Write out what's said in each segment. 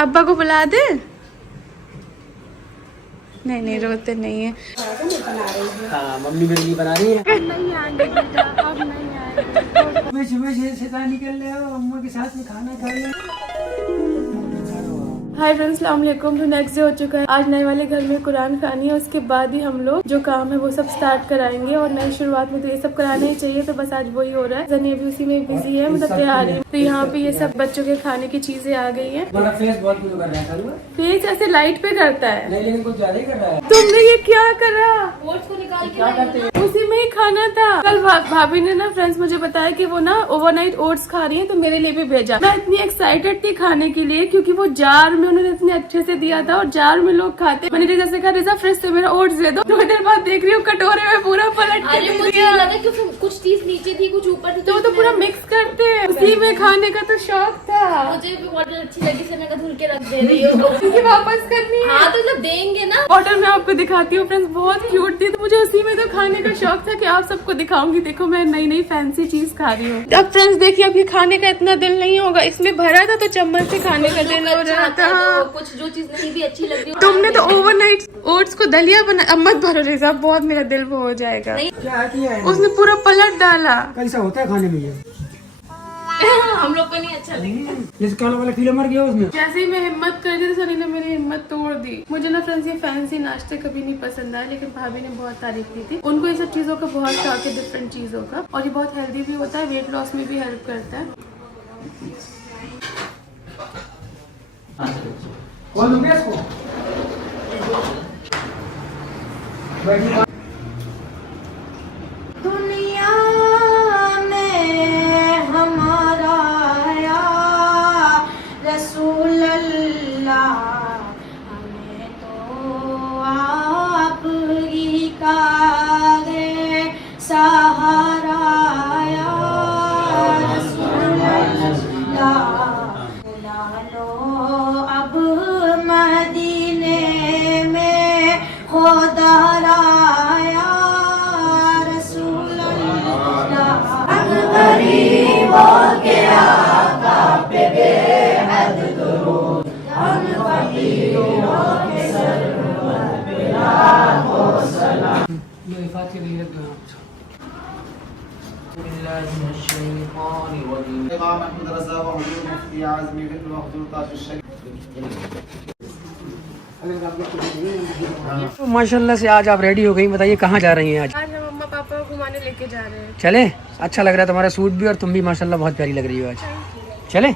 अब्बा को बुला दे। नहीं नहीं रोते नहीं है। हाँ मम्मी मेरे लिए बना रही है। नहीं आएंगे बेटा, अब नहीं आएंगे। सुबह से शैतान निकल रहे हो, अम्मा के साथ में खाना खा रहे हो। हाय फ्रेंड्स, अस्सलाम वालेकुम। तो नेक्स्ट डे हो चुका है। आज नए वाले घर में कुरान खानी है, उसके बाद ही हम लोग जो काम है वो सब स्टार्ट कराएंगे। और नई शुरुआत में तो ये सब कराना ही चाहिए, तो बस आज वही हो रहा है। जनी अभी उसी में बिजी है, मतलब तैयार है। तो यहाँ पे ये सब बच्चों के खाने की चीजें आ गई है। फेस बहुत कर रहा है, फेस ऐसे लाइट पे करता है। नहीं लेकिन कुछ ज्यादा ही कर रहा है। तुमने ये क्या करा? ओट्स को निकाल के क्या करते हैं? उसी में ही खाना था। कल भाभी ने ना फ्रेंड्स मुझे बताया कि वो ना ओवरनाइट ओट्स खा रही है, तो मेरे लिए भी भेजा। मैं इतनी एक्साइटेड थी खाने के लिए, क्योंकि वो जार में उन्होंने इतने अच्छे से दिया था और जार में लोग खाते। मैंने रिजा से कहा, रिजा फ्रिज से मेरा ओट्स दे दो। थोड़ी देर बाद देख रही हूँ कटोरे में पूरा पलट के अरे मुझे लगा क्योंकि कुछ चीज नीचे थी कुछ ऊपर थी, तो वो तो पूरा मिक्स करते हैं। उसी में खाने का तो शौक था। मुझे भी बॉटल अच्छी लगी से मैं धुल के रख दे रही हूँ। क्योंकि वापस करनी है। हाँ तो जब देंगे ना। बॉटल मैं आपको दिखाती हूँ फ्रेंड्स, बहुत क्यूट थी। तो मुझे उसी में तो खाने का शौक था कि आप सबको दिखाऊंगी। देखो मैं नई नई फैंसी चीज खा रही हूँ। अब फ्रेंड्स देखिए, अब ये खाने का इतना दिल नहीं होगा। इसमें भरा था तो चम्मच से खाने का दिल हो रहा था। कुछ जो चीज नहीं भी अच्छी लगी तुमने तो ओवरनाइट ओट्स को दलिया बना। अब मत भरो रिजा, बहुत मेरा दिल वो हो जाएगा। क्या किया है? उसने पूरा पलट डाला। कैसा होता है खाने में ये? हम लोग को नहीं अच्छा लगा। जैसे काला वाला कीड़ा मर गया उसमें। जैसे ही मैं हिम्मत कर दी तो सनी ने मेरी हिम्मत तोड़ दी। मुझे ना फ्रेंड्स ये फैंसी नाश्ते कभी नहीं पसंद आए, लेकिन भाभी ने बहुत तारीफ की थी। उनको ये सब चीजों का बहुत शौक है, डिफरेंट चीजों का। और ये बहुत हेल्दी भी होता है, वेट लॉस में भी हेल्प करता है। कौन हो गया इसको? दुनिया में हमारा या रसूल अल्लाह, हमें तो आप ही का है सहारा या रसूल अल्लाह। बुला लो अब मदीने में खुदा राया रसूल अल्लाह। गरीबों के आका पे बेहद दुरूद, हम फकीरों के सरवर पे लाखों सलाम। ये फातिहा भी रख दो। माशाल्लाह से आज आप रेडी हो गई। बताइए कहाँ जा रही हैं आज? आज हम मम्मा पापा को घुमाने लेके जा रहे हैं। चले? अच्छा लग रहा है तुम्हारा सूट भी, और तुम भी माशाल्लाह बहुत प्यारी लग रही हो आज। चले?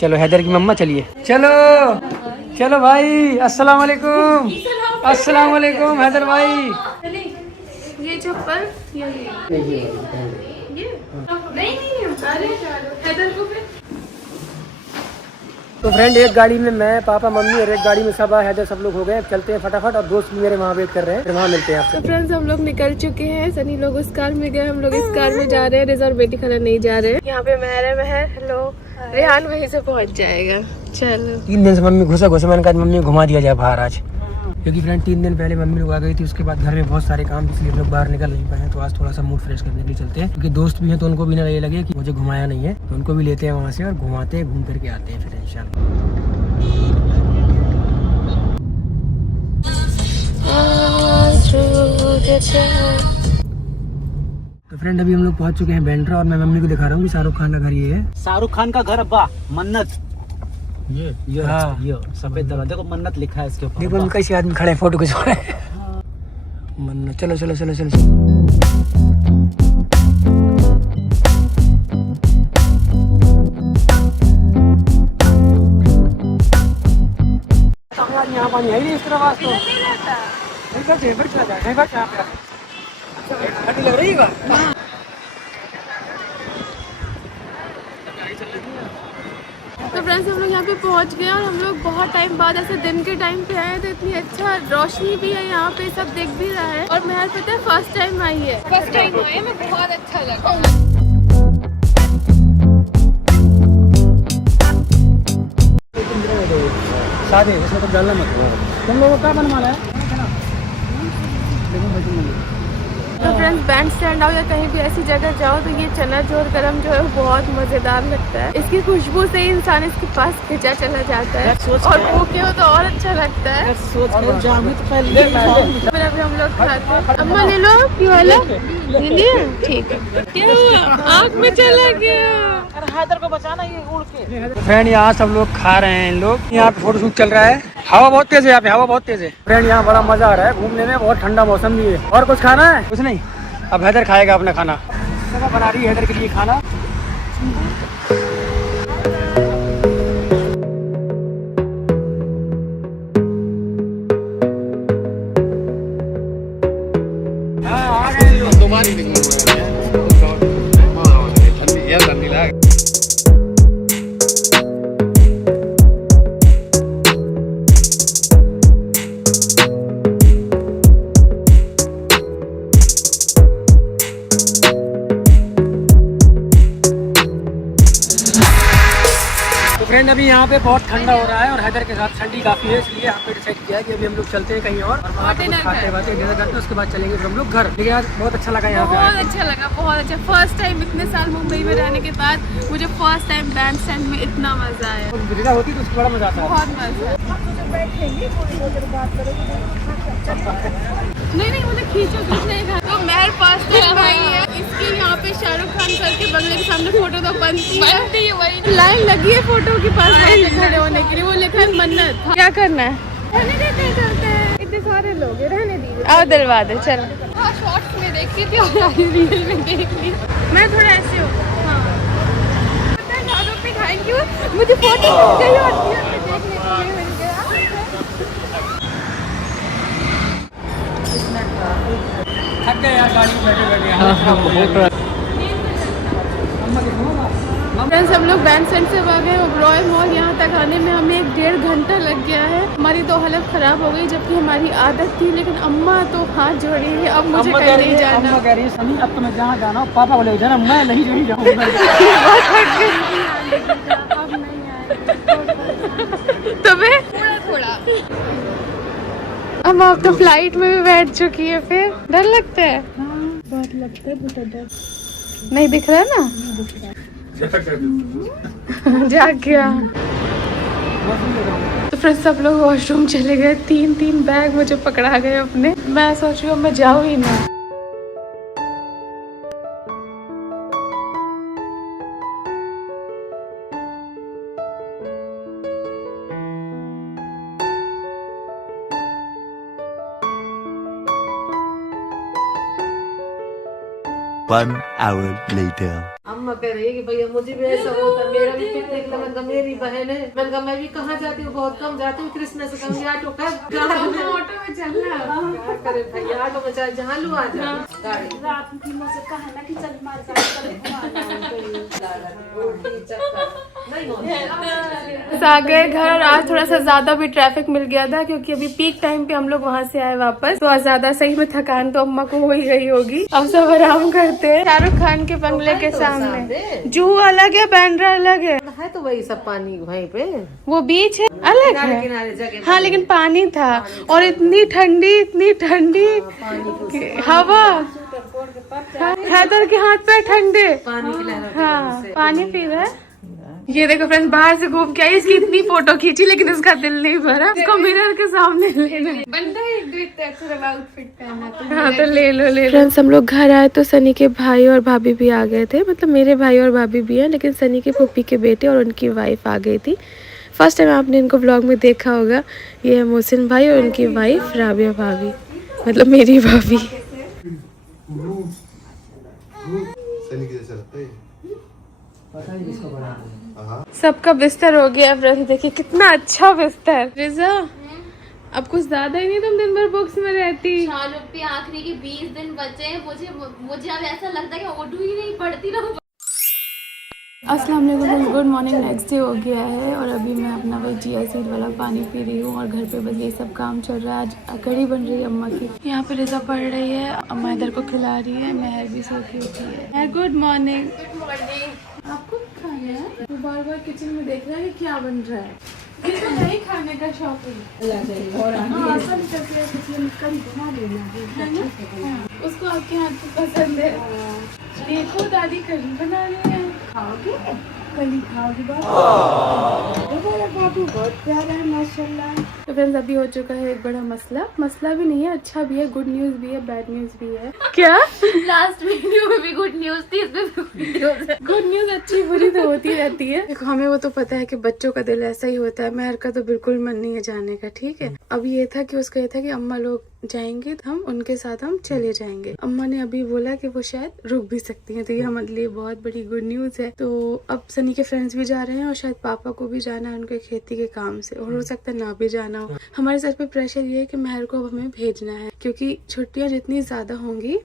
चलो हैदर की मम्मा चलिए। चलो चलो भाई। अस्सलाम वालेकुम। अस्सलाम वालेकुम हैदर भाई। ये चप्पल ये नहीं अरे हैदर को फिर। तो फ्रेंड एक गाड़ी में मैं पापा मम्मी और एक गाड़ी में सब हैदर सब लोग हो गए। चलते हैं फटाफट, और दोस्त भी मेरे वहाँ वेट कर रहे हैं, फिर वहाँ मिलते हैं आपसे। तो फ्रेंड्स हम लोग निकल चुके हैं। सनी लोग उस कार में गए, हम लोग इस कार में जा रहे हैं। रिजा और बेटी खाना नहीं जा रहे हैं। यहाँ पे महर है। हेलो। रेहान वहीं से पहुँच जाएगा। चलो 3 दिन से मम्मी घुसा मैंने कहा मम्मी घुमा दिया जाए बाहर आज, क्योंकि फ्रेंड 3 दिन पहले मम्मी लोग आ गई थी। उसके बाद घर में बहुत सारे काम, इसलिए हम लोग बाहर निकल नहीं पाए। तो आज थोड़ा सा मूड फ्रेश करने के लिए चलते हैं, क्योंकि दोस्त भी हैं तो उनको भी ना ये लगे कि मुझे घुमाया नहीं है। तो उनको भी लेते हैं वहाँ से और घुमाते हैं, घूम करके आते हैं फिर इंशाल्लाह। तो फ्रेंड अभी हम लोग पहुँच चुके हैं बैंड्रा, और मैं मम्मी को दिखा रहा हूँ कि शाहरुख खान का घर ये है। शाहरुख खान का घर अब्बा, मन्नत। ये हाँ। ये सफेद दरवाजा, देखो मन्नत लिखा है इसके ऊपर। देखो मम्मी कैसे आदमी खड़े हैं फोटो खिंचवा रहे हैं। मन्नत। चलो चलो चलो चलो। यहाँ पानी है नहीं इस तरह वास्तव ठंडी लग रही है। तो फ्रेंड्स हम लोग यहाँ पे पहुँच गए, और हम लोग बहुत टाइम बाद ऐसे दिन के टाइम पे आए। तो इतनी अच्छा रोशनी भी है यहाँ पे, सब दिख भी रहा है। और महर पता है फर्स्ट टाइम आई है। फर्स्ट टाइम आई है, मैं बहुत अच्छा लगा। सादे इसमें तो डालना मत। तुम लोगों का बनवाना है? तो फ्रेंड्स बैंड स्टैंड आओ या कहीं भी ऐसी जगह जाओ तो ये चना जोर गरम जो है बहुत मजेदार लगता है। इसकी खुशबू से ही इंसान इसके पास खिंचा चला जाता है और भूखे हो तो और अच्छा लगता है। फिर अभी हम लोग खाते हैं। अम्मा ले लो ये वाला, ले लिया? ठीक है। क्या हुआ? आँख में चला गया। हैदर को बचाना ये उड़ के। फ्रेंड यहाँ सब लोग खा रहे हैं, लोग यहाँ पे फोटो शूट चल रहा है। हवा बहुत तेज है यहाँ पे, हवा बहुत तेज है फ्रेंड। यहाँ बड़ा मजा आ रहा है घूमने में, बहुत ठंडा मौसम भी है। और कुछ खाना है? कुछ नहीं, अब हैदर खाएगा अपना खाना। बना रही है हैदर के लिए खाना। फ्रेंड अभी यहाँ पे बहुत ठंडा हो रहा है और हैदर के साथ ठंडी काफी है, इसलिए यहाँ पे डिसाइड किया है कि अभी हम लोग चलते हैं कहीं और वहाँ पे कुछ खाते हैं डिनर करते हैं, उसके बाद चलेंगे फिर हम लोग घर। लेकिन आज बहुत अच्छा लगा यहाँ पे, बहुत अच्छा लगा, बहुत अच्छा। फर्स्ट टाइम इतने साल मुंबई में रहने के बाद मुझे फर्स्ट टाइम बैंड स्टैंड में इतना मजा आया। बुधिया होती तो उसको बड़ा मजा आता है। बहुत मजा। नहीं मुझे खींचो कुछ नहीं था। तो मेहर फर्स्ट टाइम आई है, इसके यहाँ पे शाहरुख खान सर के बंगले के सामने फोटो तो बनती है वही। लाइन लगी है फोटो के पास खड़े होने के लिए, वो लिखा है मन्नत। क्या करना है? रहने देते हैं, चलते हैं। इतने सारे लोग हैं, रहने दीजिए। आओ दिलवा दे, चलो। हाँ शॉर्ट्स में देखी थी और रियल में देख ली। मैं थोड़ा ऐसे हूँ, हाँ पे थैंक यू। मुझे फोटो चाहिए और देखने के लिए मिल गया। थक गए यार गाड़ी में बैठे। फ्रेंड्स हम लोग बैंड स्टैंड से आ गए रॉयल मॉल। यहाँ तक आने में हमें 1.5 घंटा लग गया है। हमारी तो हालत खराब हो गई, जबकि हमारी आदत थी। लेकिन अम्मा तो हाथ जोड़ी है, अब मुझे कहीं नहीं जाना। अम्मा कह रही है सनी अब तो मैं जहाँ जाना हो पापा बोले जाना, मैं नहीं जाऊँगा। तुम्हें थोड़ा अब आप तो फ्लाइट में भी बैठ चुकी है, फिर डर लगता है? बहुत लगता है, बहुत डर। नहीं दिख रहा है ना? जाग गया। तो फिर सब लोग वॉशरूम चले गए। 3 बैग मुझे पकड़ा गए अपने। मैं सोच रही हूँ मैं जाऊँ ही ना। One hour later. अम्मा कह रही है कि भैया मुझे भी ऐसा होता, मेरा भी पिकनिक का मतलब मेरी बहन है। मैंने कहा मैं भी कहाँ जाती हूँ, बहुत कम जाती हूँ। कृष्ण से कहूँगी ऑटो कर, ऑटो में चलना। क्या करे भैया, ऑटो में चाहे जहाँ लो आ जाए गाड़ी। रात में मुझसे कहा ना कि चल मार आ गए घर और आज थोड़ा सा ज्यादा भी ट्रैफिक मिल गया था, क्योंकि अभी पीक टाइम पे हम लोग वहाँ से आए वापस। तो आज ज्यादा सही में थकान तो अम्मा को हो ही गई होगी। अब सब आराम करते हैं शाहरुख खान के बंगले के सामने। जू अलग है, बैंड्रा अलग है तो वही सब पानी वहीं पे, वो बीच है अलग है। किनारे जगह। हाँ लेकिन पानी था और इतनी ठंडी हवा। हैदर के हाथ पे ठंडे पानी की लहरों। हाँ पानी पी रहा है। ये देखो फ्रेंड्स, बाहर से घूम के आई, इसकी इतनी फोटो खींची लेकिन इसका दिल नहीं भरा। इसको मिरर के सामने लेना हाँ तो ले लो। फ्रेंड्स हम लोग घर आए तो सनी के भाई और भाभी भी आ गए थे। मतलब मेरे भाई और भाभी भी हैं, लेकिन सनी के पुप्पी के बेटे और उनकी वाइफ आ गई थी। फर्स्ट टाइम आपने इनको व्लॉग में देखा होगा। ये है मोहसिन भाई और उनकी वाइफ राबिया भाभी, मतलब मेरी भाभी। सबका बिस्तर हो गया फ्रेंड्स, देखिए कितना अच्छा बिस्तर। रिजा अब कुछ ज्यादा ही नहीं, तुम दिन भर बुक्स में रहती। शाहरुख पे आखिरी के 20 दिन बचे हैं। मुझे अब ऐसा लगता है कि उठू ही नहीं, पढ़ती रहूं। अस्सलाम वालेकुम, गुड मॉर्निंग। नेक्स्ट डे हो गया है और अभी मैं अपना वही चिया सीड वाला पानी पी रही हूँ और घर पे बस ये सब काम चल रहा है। आज कढ़ी बन रही है अम्मा की। यहाँ पे रिजा पढ़ रही है, अम्मा इधर को खिला रही है, महर भी सो के उठी है। Good morning. आपको खाना है? वो बार बार किचन में देख रहा है कि क्या बन रहा है। ये तो नहीं खाने का शौकीन। हाँ, सब चॉकलेट करी बना लेना है ना? हाँ, उसको आपके हाथ की पसंद है। देखो दादी करी बना रही है। खाओगे कली खाओगे बाबू बाबू बहुत प्यारा है माशाल्लाह। तो फ्रेंड्स अभी हो चुका है एक बड़ा मसला भी नहीं है, अच्छा भी है, गुड न्यूज भी है, बैड न्यूज भी है। क्या लास्ट वीडियो में भी गुड न्यूज थी, इसमें भी गुड न्यूज है। गुड न्यूज अच्छी बुरी तो होती रहती है। देखो हमें वो तो पता है कि बच्चों का दिल ऐसा ही होता है। महर का तो बिल्कुल मन नहीं है जाने का, ठीक है। अब ये था कि उसका ये था कि अम्मा लोग जाएंगे तो हम उनके साथ हम चले जाएंगे। अम्मा ने अभी बोला कि वो शायद रुक भी सकती हैं, तो ये हमारे लिए बहुत बड़ी गुड न्यूज है। तो अब सनी के फ्रेंड्स भी जा रहे हैं और शायद पापा को भी जाना है उनके खेती के काम से, और हो सकता है ना भी जाना हो। हमारे सर पे प्रेशर ये है कि महर को अब हमें भेजना है, क्योंकि छुट्टियां जितनी ज्यादा होंगी।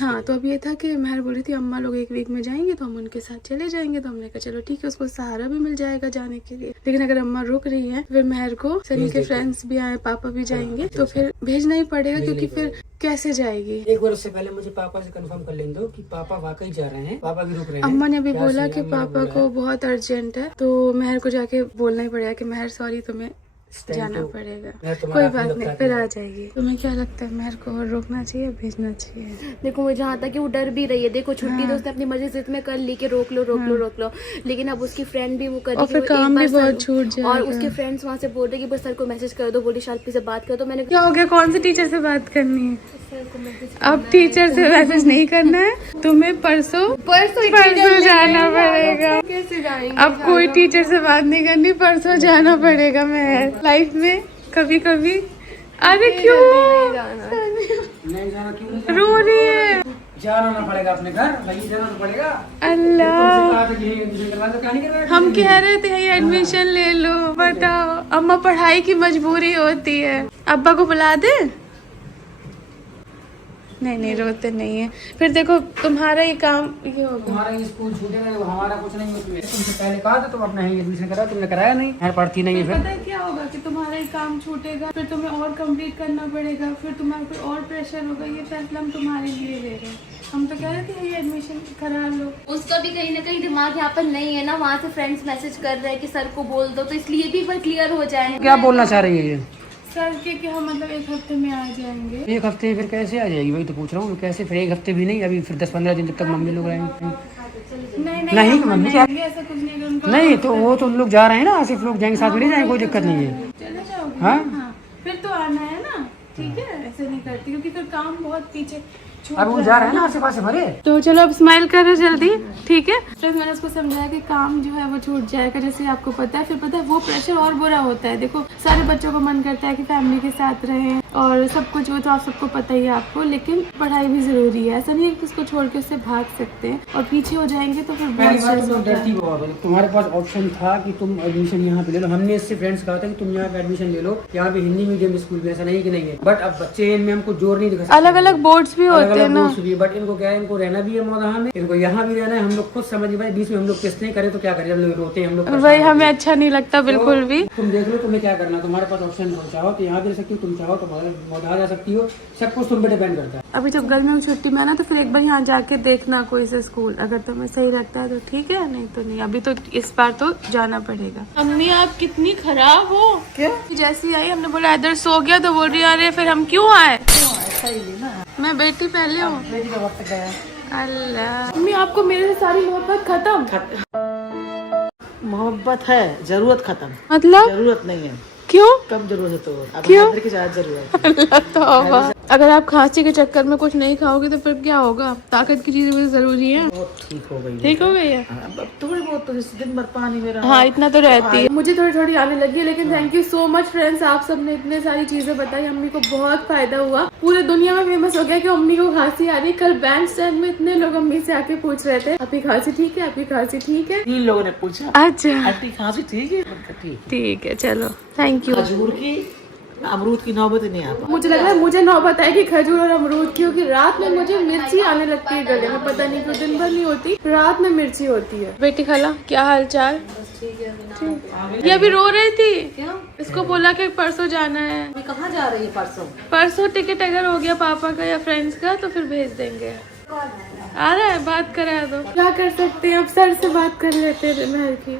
हाँ, तो अब ये था कि महर बोली थी अम्मा लोग एक वीक में जाएंगे तो हम उनके साथ चले जाएंगे। तो हमने कहा चलो ठीक है, उसको सहारा भी मिल जाएगा जाने के लिए। लेकिन अगर अम्मा रुक रही है फिर महर को सनी के फ्रेंड्स भी आए, पापा भी जाएंगे, तो फिर भेजना ही पड़ेगा, क्योंकि फिर कैसे जाएगी। एक बार उससे पहले मुझे पापा से कंफर्म कर लेने दो कि पापा वाकई जा रहे हैं, पापा भी रुक रहे हैं। अम्मा ने भी बोला कि पापा को बहुत अर्जेंट है, तो महर को जाके बोलना ही पड़ेगा कि महर सॉरी तुम्हें जाना पड़ेगा। कोई बात नहीं, फिर आ जाएगी। तुम्हें क्या लगता है महर को और रोकना चाहिए, भेजना चाहिए? देखो मुझे जहाँ तक कि वो डर भी रही है। देखो छुट्टी तो उसने अपनी मर्जी से इसमें कर ली कि रोक लो, लेकिन अब उसकी फ्रेंड भी वो कर और फिर काम भी बहुत छूट जाएगा। और उसके फ्रेंड्स वहाँ से बोल रहे कि बस सर को मैसेज कर दो, बोली शार्पी से बात कर दो। मैंने क्या हो गया, कौन से टीचर से बात करनी है? अब टीचर से मैसेज नहीं करना है, तुम्हें परसों जाना पड़ेगा। कैसे जाएंगे? अब कोई टीचर से बात नहीं करनी, परसों जाना पड़ेगा। मैं लाइफ में कभी कभी अरे क्यों नहीं जाना, क्यों रो रही है? जाना ना पड़ेगा अपने घर, भाई जाना तो पड़ेगा। अल्लाह, तो हम कह रहे थे ये एडमिशन ले लो, बताओ। अम्मा पढ़ाई की मजबूरी होती है। अब्बा को बुला दे? नहीं रोते नहीं है। फिर देखो तुम्हारा ये काम ये हो गया। तुम्हारा ये स्कूल छूटेगा, हमारा कुछ नहीं उसमें। तुमसे पहले कहा था तुम अपना ही एडमिशन करा, तुमने कराया नहीं। मैं पढ़ती नहीं है। फिर पता है क्या होगा कि तुम्हारा ये काम छूटेगा, फिर तुम्हें और कंप्लीट करना पड़ेगा, फिर तुम्हारे पे और प्रेशर होगा। ये फैसला हम तुम्हारे लिए ले रहे हैं। हम तो कह रहे थे ये एडमिशन करा लो। उसका भी कहीं ना कहीं दिमाग यहाँ पर नहीं है ना, वहाँ से फ्रेंड्स मैसेज कर रहे हैं कि सर को बोल दो, तो इसलिए भी एक बार क्लियर हो जाए। क्या बोलना चाह रही है ये? सर के कि हम मतलब एक हफ्ते में आ जाएंगे। एक हफ्ते फिर कैसे आ जाएगी, वही तो पूछ रहा हूँ। कैसे फिर एक हफ्ते भी नहीं, अभी फिर 10-15 दिन जब तक मम्मी लोग रहेंगे। नहीं मम्मी क्या, ऐसा कुछ नहीं है उनका। नहीं तो वो तो उन लोग जा रहे हैं ना, आसिफ लोग जाएंगे साथ में, नहीं जाएंगे, कोई दिक्कत नहीं है। चले जाओगे? हाँ फिर तो आना है ना, ठीक है। ऐसे नहीं करती क्योंकि फिर काम बहुत पीछे अब वो जा रहे हैं ना आसे पासे भरे। तो चलो अब स्माइल करो जल्दी, ठीक है। फिर मैंने उसको समझाया कि काम जो है वो छूट जाएगा, जैसे आपको पता है। फिर पता है वो प्रेशर और बुरा होता है। देखो सारे बच्चों को मन करता है कि फैमिली के साथ रहें और सब कुछ, वो तो आप सबको पता ही है आपको, लेकिन पढ़ाई भी जरूरी है। ऐसा नहीं है कि उसको छोड़ के उससे भाग सकते हैं और पीछे हो जाएंगे तो फिर बहुत स्ट्रेस होता है। तुम्हारे पास ऑप्शन था कि तुम एडमिशन यहाँ पे ले लो। हमने इससे फ्रेंड्स कहा था कि तुम यहाँ पे एडमिशन ले लो, यहाँ पे हिंदी मीडियम स्कूल में, ऐसा नहीं कि नहीं है। बट अब बच्चे इनमें हमको जोर नहीं दिखा सकते। अलग अलग बोर्ड्स भी होते हैं ना, बट इनको क्या है, इनको रहना भी है मौदाहा में, इनको यहाँ भी रहना है। हम लोग खुद समझ नहीं पाए, बीच में हम लोग किस नहीं करे तो क्या करें, हम लोग रोते हैं, हम लोग वही हमें अच्छा नहीं लगता बिल्कुल भी। तुम देख लो तुम्हें क्या करना, तुम्हारे पास ऑप्शन हो, चाहो तो यहाँ भी रह सकती हो, तुम चाहो तो मौदाहा जा सकती हो, सब कुछ तुम पे डिपेंड करता है। अभी जब गर्मियों की छुट्टी में आना तो फिर एक बार यहाँ जाके देखना कोई से स्कूल, अगर तुम्हें सही लगता है तो ठीक है, नहीं तो नहीं। अभी तो इस बार तो जाना पड़ेगा। अम्मी आप कितनी खराब हो। क्या? जैसी आई हमने बोला इधर सो गया तो बोल रही अरे फिर हम क्यों आए। मैं बेटी पहले हूँ। अल्लाह, मम्मी आपको मेरे से सारी मोहब्बत खत्म। मोहब्बत है, जरूरत खत्म, मतलब जरूरत नहीं है। क्यों? कब जरूरत है तो अब क्यों? अंदर की ज्यादा जरूरत है। अल्लाह तौबा। अगर आप खांसी के चक्कर में कुछ नहीं खाओगे तो फिर क्या होगा? ताकत की चीजें भी जरूरी है। बहुत ठीक हो गई, ठीक हो गई है। अब थोड़ी बहुत तो दिन भर पानी में रहा। हाँ इतना तो रहती है। मुझे थोड़ी थोड़ी आने लगी है, लेकिन thank you so much friends, आप सबने इतने सारी चीजें बताई, अम्मी को बहुत फायदा हुआ। पूरे दुनिया में फेमस हो गया कि अम्मी को खांसी आ रही। कल बैंक स्टैंड में इतने लोग अम्मी से आके पूछ रहे थे आपकी खांसी ठीक है, आपकी खांसी ठीक है। 3 लोगों ने पूछा अच्छा आंटी खांसी ठीक है, ठीक है, चलो थैंक यू। खजूर की अमरूद की नौबत नहीं आता। मुझे लग रहा है मुझे नौबत आएगी खजूर और अमरूद की, क्योंकि रात में मुझे मिर्ची आने लगती है गले में, पता नहीं क्यों। दिन भर नहीं होती, रात में मिर्ची होती है। बेटी खाला क्या हाल चाल? ये अभी रो रही थी। क्यों? इसको बोला कि परसों जाना है। अभी कहाँ जा रही है? परसों परसों टिकट अगर हो गया पापा का या फ्रेंड्स का तो फिर भेज देंगे। आ रहा है, बात करा दो। क्या कर सकते हैं, अब सर से बात कर लेते हैं महर की।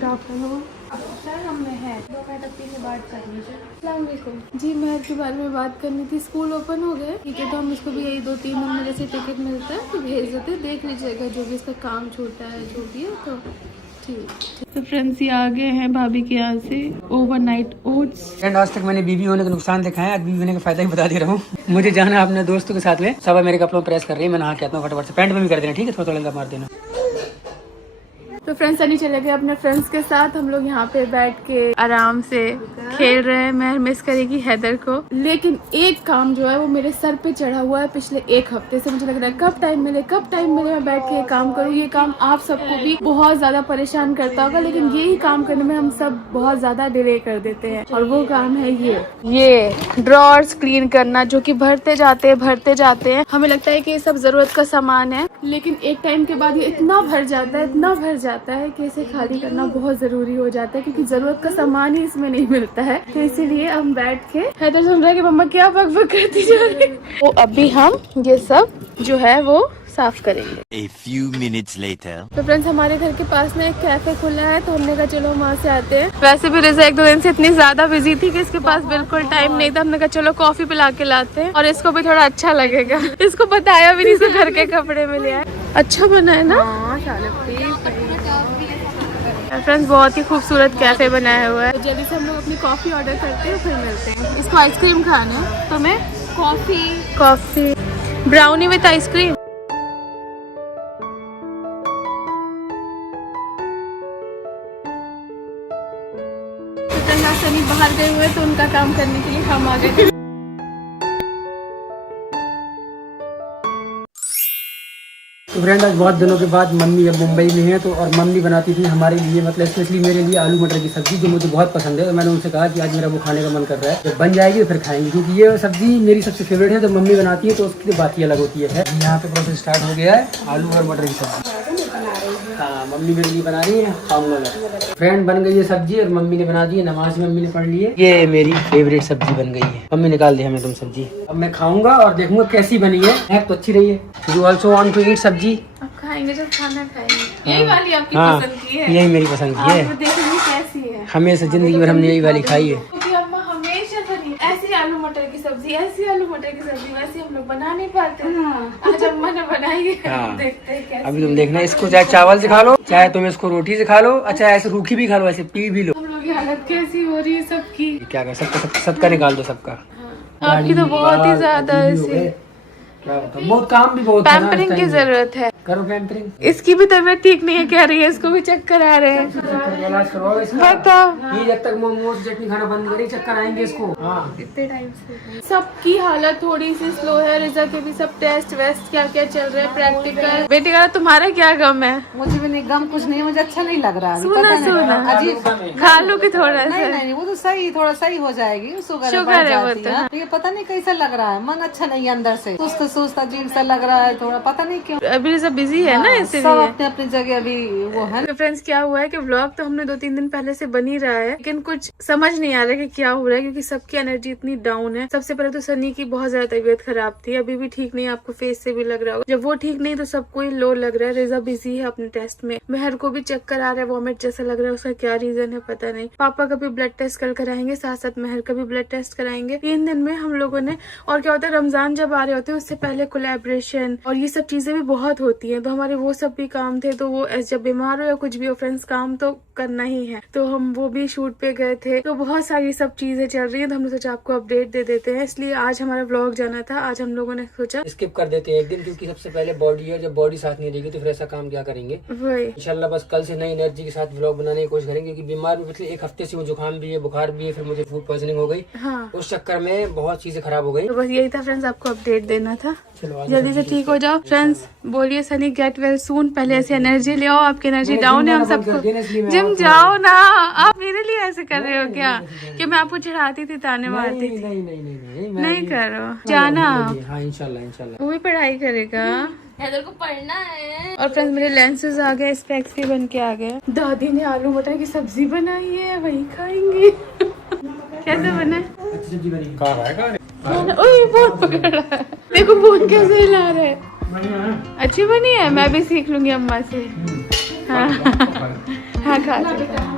डॉक्टर सर हमें है दोपहर तक 3 बात कर लीजिए। अस्सलाम वालेकुम जी, महर के बारे में बात करनी थी। स्कूल ओपन हो गए, ठीक है, तो हम इसको भी यही 2-3 दिन में जैसे टिकट मिलता है तो भेज देते, देख लीजिएगा जो भी इसका काम छूटा है जो भी है तो ठीक। तो फ्रेंड्स ये आ गए हैं भाभी के यहाँ से ओवरनाइट ओट्स। फ्रेंड आज तक मैंने बीवी होने का नुकसान देखा है, आज बीवी होने का फायदा ही बता दे रहा हूँ। मुझे जाना है अपने दोस्तों के साथ में, सब मेरे कपड़ों प्रेस कर रही है, मैं नहा के आता हूँ फटाफट से। पैंट में भी कर देना, ठीक है, थोड़ा थोड़ा मार देना। तो फ्रेंड्स सनी चले गए अपने फ्रेंड्स के साथ, हम लोग यहाँ पे बैठ के आराम से खेल रहे हैं। मैं मिस करेगी हैदर को, लेकिन एक काम जो है वो मेरे सर पे चढ़ा हुआ है पिछले 1 हफ्ते से। मुझे लग रहा है कब टाइम मिले मैं बैठ के ये काम करूँ। ये काम आप सबको भी बहुत ज्यादा परेशान करता होगा, लेकिन यही काम करने में हम सब बहुत ज्यादा डिले कर देते हैं, और वो काम है ये ड्रॉर्स क्लीन करना, जो कि भरते जाते हैं। हमें लगता है कि ये सब जरूरत का सामान है, लेकिन एक टाइम के बाद ये इतना भर जाता है कि इसे खाली करना बहुत जरूरी हो जाता है, क्योंकि जरूरत का सामान ही इसमें नहीं मिलता है। तो इसीलिए हम बैठ के हैदर सुन रहा है कि मम्मा क्या बक करती जा रही है। वो अभी हम ये सब जो है वो साफ करेंगे। A few minutes later. तो फ्रेंड्स हमारे घर के पास में एक कैफे खुला है, तो हमने कहा चलो वहाँ से आते हैं। वैसे भी रिजा 1-2 दिन से इतनी ज्यादा बिजी थी कि इसके पास बिल्कुल टाइम नहीं था। हमने कहा चलो कॉफी पिला के लाते हैं, और इसको भी थोड़ा अच्छा लगेगा। इसको बताया भी नहीं, इसको घर के कपड़े में लिया है। अच्छा बना है ना फ्रेंड्स, बहुत ही खूबसूरत कैफे बनाया हुआ है। तो जल्दी से हम लोग अपनी कॉफी ऑर्डर करते हैं, फिर मिलते हैं। इसको आइसक्रीम खाना है, तो मैं coffee brownie with ice cream. Sunny बाहर गए हुए तो उनका काम करने के लिए हम आ गए। तो फ्रेंड आज बहुत दिनों के बाद मम्मी अब मुंबई में है, तो और मम्मी बनाती थी हमारे लिए, मतलब स्पेशली मेरे लिए आलू मटर की सब्जी, जो मुझे बहुत पसंद है। तो मैंने उनसे कहा कि आज मेरा वो खाने का मन कर रहा है, जब बन जाएगी फिर खाएंगे, क्योंकि ये सब्जी मेरी सबसे फेवरेट है। जब मम्मी बनाती है तो उसकी बात ही अलग होती है। यहाँ पे प्रोसेस स्टार्ट हो गया है, आलू और मटर की सब्जी। हाँ, मम्मी मेरे लिए बना रही है, खाऊंगा मैं। फ्रेंड बन गई है सब्जी, और मम्मी ने बना दी है, नमाज मम्मी ने पढ़ ली है। ये मेरी फेवरेट सब्जी बन गई है, मम्मी निकाल दी हमें तुम सब्जी। अब मैं खाऊंगा और देखूंगा कैसी बनी है। तो अच्छी रही है। You also want to eat sabzi? अब खाएंगे जब खाना खाएंगे। यही वाली आपकी हाँ, पसंद की है? यही मेरी पसंद की है। देखेंगे कैसी है। हमेशा जिंदगी भर हमने यही वाली खाई है। क्योंकि अम्मा हमेशा बनी ऐसी आलू मटर की सब्जी, वैसे हम लोग बना नहीं पाते। आज अम्मा ने बनाई है। हाँ। देखते हैं कैसी। अभी तुम देखना, इसको चाहे चावल से खा लो, चाहे तुम इसको रोटी से खा लो, अच्छा ऐसे रूखी भी खा लो, ऐसे पी भी लो। हम लोग की हालत कैसी हो रही है सबकी। क्या कर सबका निकाल दो सबका। आपकी तो बहुत ही ज्यादा ऐसी क्या बताऊं, बहुत काम भी बहुत है ना, पैम्परिंग की जरूरत है। करो पैम्परिंग। इसकी भी तबीयत ठीक नहीं है कह रही है, इसको भी चक्कर आ रहे हैं। इलाज करवाओ इसका। बताओ, ये जब तक मोमोज चटनी खाना बंद करेगी चक्कर आएंगे इसको। हाँ, इतने टाइम से सबकी हालत थोड़ी सी स्लो है। रिजा के भी सब टेस्ट वेस्ट क्या क्या चल रहा है, प्रैक्टिकल। बेटी का तुम्हारा क्या गम है? मुझे भी नहीं गम कुछ नहीं, मुझे अच्छा नहीं लग रहा है। सुना अजीब खा लो कि थोड़ा सा। नहीं, वो तो सही, थोड़ा सही हो जाएगी। शुगर है वो तो। ये पता नहीं कैसा लग रहा है, मन अच्छा नहीं है अंदर से, सुस्त अजीब सा लग रहा है थोड़ा, पता नहीं क्यों। अभी रिजा बिजी है ना, सब इसीलिए। अपने अपनी जगह अभी वो है। तो फ्रेंड्स क्या हुआ है कि व्लॉग तो हमने 2-3 दिन पहले से बन ही रहा है, लेकिन कुछ समझ नहीं आ रहा है कि क्या हो रहा है, क्योंकि सबकी एनर्जी इतनी डाउन है। सबसे पहले तो सनी की बहुत ज्यादा तबीयत खराब थी, अभी भी ठीक नहीं, आपको फेस से भी लग रहा होगा। जब वो ठीक नहीं तो सबको ही लो लग रहा है। रिजा बिजी है अपने टेस्ट में, महर को भी चक्कर आ रहा है, वॉमिट जैसा लग रहा है, उसका क्या रीजन है पता नहीं। पापा का भी ब्लड टेस्ट कल कराएंगे, साथ साथ महर का भी ब्लड टेस्ट कराएंगे। 3 दिन में हम लोगों ने, और क्या होता है रमजान जब आ रहे होते हैं उससे पहले कोलैबोरेशन और ये सब चीजें भी बहुत होती हैं, तो हमारे वो सब भी काम थे। तो वो जब बीमार हो या कुछ भी हो फ्रेंड्स, काम तो करना ही है। तो हम वो भी शूट पे गए थे, तो बहुत सारी सब चीजें चल रही है, तो हमने सोचा आपको अपडेट दे देते हैं। इसलिए आज हमारा व्लॉग जाना था, आज हम लोगों ने सोचा स्किप कर देते हैं एक दिन, क्योंकि सबसे पहले बॉडी है, जब बॉडी साथ नहीं देगी तो फिर ऐसा काम क्या करेंगे। वही इंशाल्लाह बस कल से नई एनर्जी के साथ व्लॉग बनाने की कोशिश करेंगे, क्योंकि बीमार भी पिछले 1 हफ्ते से वो जुकाम भी है, बुखार भी है, फिर मुझे फूड पॉइजनिंग हो गई। हाँ, उस चक्कर में बहुत चीजें खराब हो गई। तो बस यही था फ्रेंड्स, आपको अपडेट देना था। चलो जल्दी से ठीक हो जाओ फ्रेंड्स, बोलिए सनी गेट वेल सून। पहले ऐसे एनर्जी ले आओ, आपकी एनर्जी डाउन है हम सबको। जिम जाओ ना, आप मेरे लिए ऐसे कर रहे हो क्या कि मैं आपको चिढ़ाती थी, ताने मारती थी? नहीं करो, जाना। हाँ इंशाल्लाह वो भी पढ़ाई करेगा, हैदर को पढ़ना है। और फ्रेंड्स मेरे लेंसेज आ गए, स्पेक्स भी बन के आ गए। दादी ने आलू मटर की सब्जी बनाई है, वही खाएंगे। कैसे बना है? अच्छी सब्जी बनी। ओए फोन पकड़ रहा है, देखो फोन कैसे हिला रहा है। अच्छी बनी है, मैं भी सीख लूंगी अम्मा से। हाँ हाँ खा लो।